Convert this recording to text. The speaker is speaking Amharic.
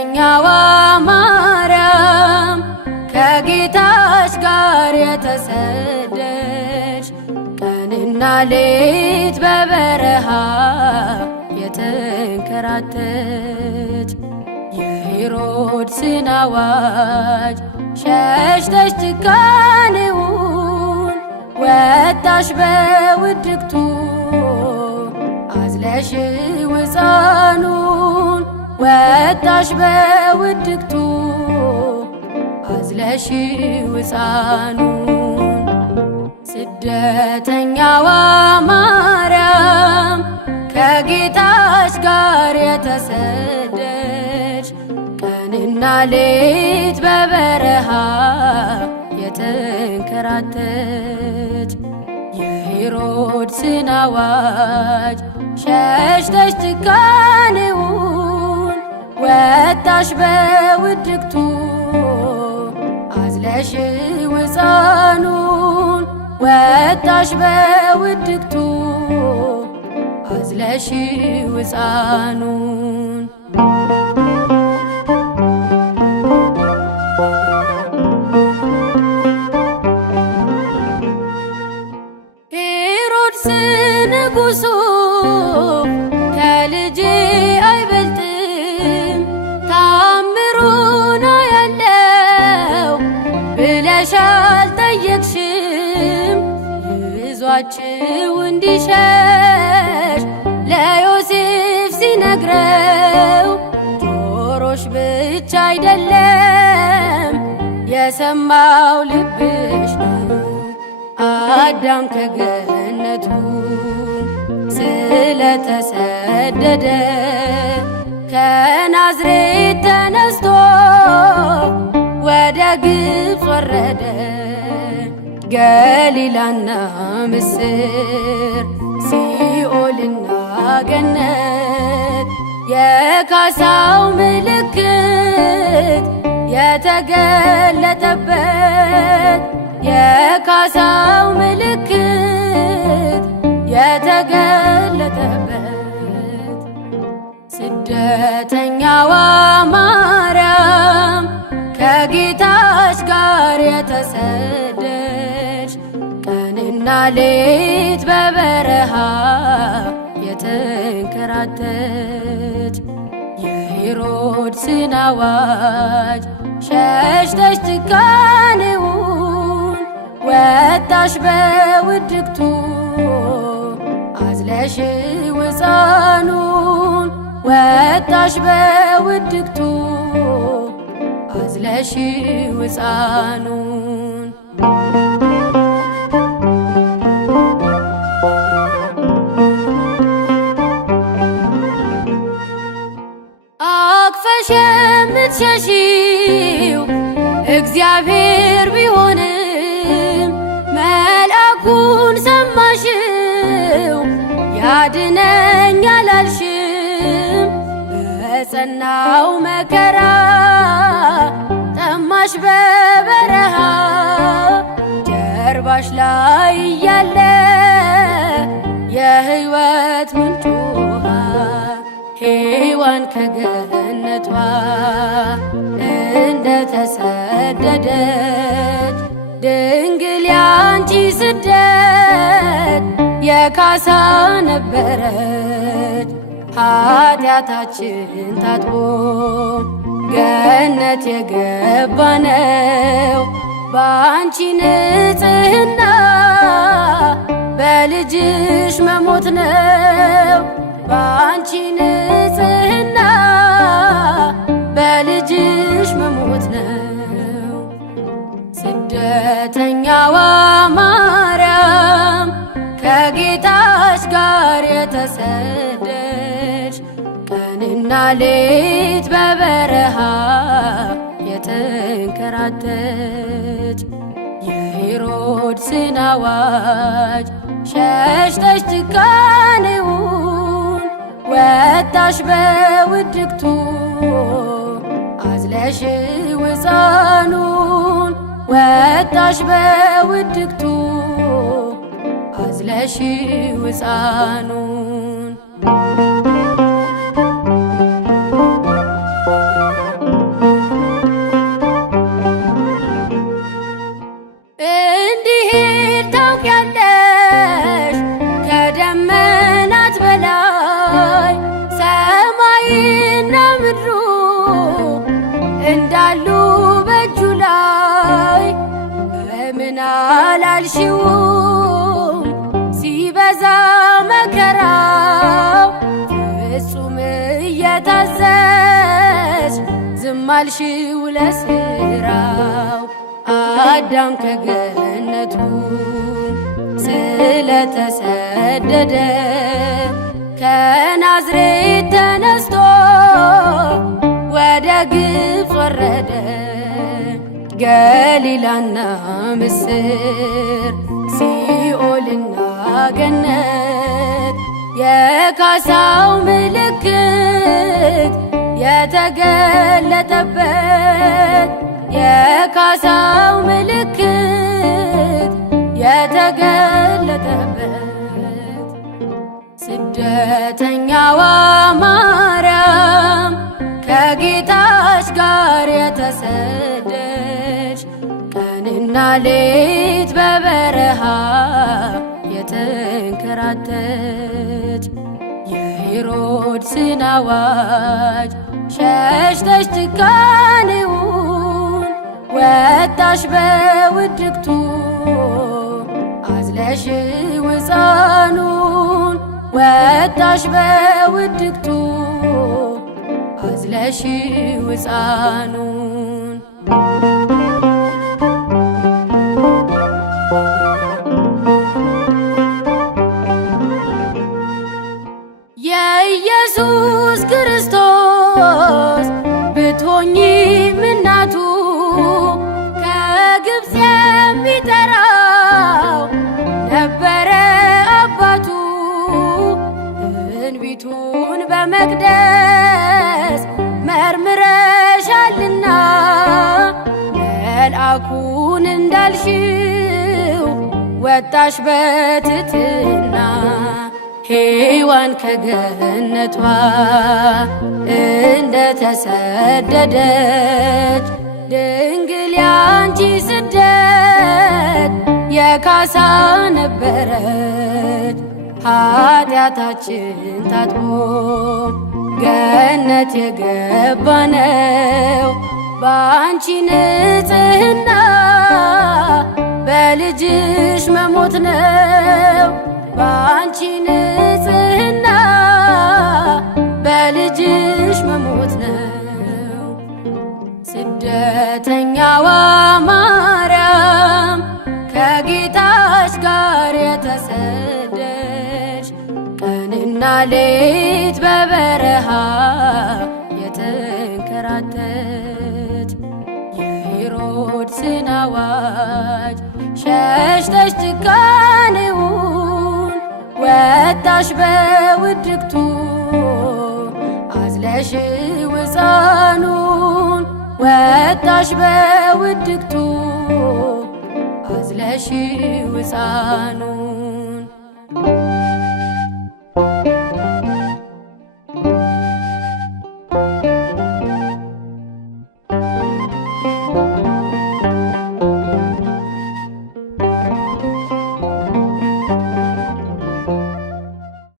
ስደተኛዋ ማርያም ከጌታሽ ጋር የተሰደች ቀንና ሌት በበረሃ የተንከራተች የሄሮድስን አዋጅ ሸሽተሽ ጭካኔውን ወጣሽ በውድቅቱ አዝለሽው ሕፃኑን ወጣሽ በውድቅቱ አዝለሽው ሕፃኑን ስደተኛዋ ማርያም ከጌታሽ ጋር የተሰደች ቀንና ሌት በበረሃ የተንከራተች የሄሮድስን አዋጅ ሸሽተሽ ጭካኔውን ወጣሽ በውድቅቱ አዝለሽው ሕፃኑን ወጣሽ በውድቅቱ አዝለሽው ሕፃኑን ሄሮድስ ንጉሡ ከልጄ አይበልጥም ታምሩን አያለው ብለሽ አልጠየቅሽም ይዟችሁ እንዲሸሽ ለዮሴፍ ሲነግረው ጆሮሽ ብቻ አይደለም የሰማው ልብሽ ነው አዳም ከገነቱ ስለተሰደደ ከናዝሬት ተነስቶ ወደ ግብፅ ወረደ ገሊላና ምስር ሲኦልና ገነት የካሳው ምልክት የተገለጠበት የካሳው ምልክት የተገለጠበት ስደተኛዋ ማርያም ከጌታሽ ጋር የተሰደች ቀንና ሌት በበረሃ የተንከራተች የሄሮድስን አዋጅ ሸሽተሽ ጭካኔውን ወጣሽ በውድቅቱ አዝለሽው ሕፃኑን ወጣሽ በውድቅቱ አዝለሽው ሕፃኑን አቅፈሽ የምትሸሺው እግዚአብሔር ቢሆንም መልአኩን ሰማሽው ያድነኛል አልሽም በጸናው መከራ ጠማሽ በበረሃ ጀርባሽ ላይ እያለ የሕይወት ምንጭ ውሃ ሔዋን ከገነቷ እንደተሰደደች ድንግል ያንቺ ስደት የካሳ ነበረች ኃጢአታችን ታጥቦ ገነት የገባነው ባንቺ ንጽሕና በልጅሽ መሞት ነው ባንቺ ንጽሕና በልጅሽ መሞት ነው ስደተኛዋ ማርያም ከጌታሽ ጋር የተሰደች ቀንና ሌት በበረሃ የተንከራተች የሄሮድስን አዋጅ ሸሽተሽ ጭካኔውን ወጣሽ በውድቅቱ አዝለሽው ሕፃኑን ወጣሽ በውድቅቱ አዝለሽው ሕፃኑን ጣልሽው ለስራው አዳም ከገነቱ ስለተሰደደ ከናዝሬት ተነስቶ ወደ ግብፅ ወረደ። ገሊላና ምስር ሲኦልና ገነት የካሳው ምልክት የተገለጠበት የካሳው ምልክት የተገለጠበት ስደተኛዋ ማርያም ከጌታሽ ጋር የተሰደች ቀንና ሌት በበረሃ የተንከራተች የሄሮድስን አዋጅ ሸሽተሽ ጭካኔውን ወጣሽ በውድቅቱ አዝለሽ ሕፃኑን ወጣሽ በውድቅቱ አዝለሽ ሕፃኑን የኢየሱስ ክርስቶስ ብትሆኚም እናቱ ከግብፅ የሚጠራው ነበረ አባቱ ትንቢቱን በመቅደስ መርምረሻልና መልአኩን እንዳልሽው ወጣሽ በትሕትና ሔዋን ከገነቷ እንደተሰደደች ድንግል ያንቺ ስደት የካሳ ነበረች። ኃጢአታችን ታጥቦ ገነት የገባነው በአንቺ ንጽሕና በልጅሽ መሞት ነው። በአንቺ ንጽሕና በልጅሽ መሞት ነው። ስደተኛዋ ማርያም ከጌታሽ ጋር የተሰደች ቀንና ሌት በበረሃ የተንከራተች የሄሮድስን አዋጅ ሸሽተሽ ጭካኔውን ወጣሽ በውድቅቱ አዝለሽ ሕፃኑን ወጣሽ በውድቅቱ አዝለሽ ሕፃኑን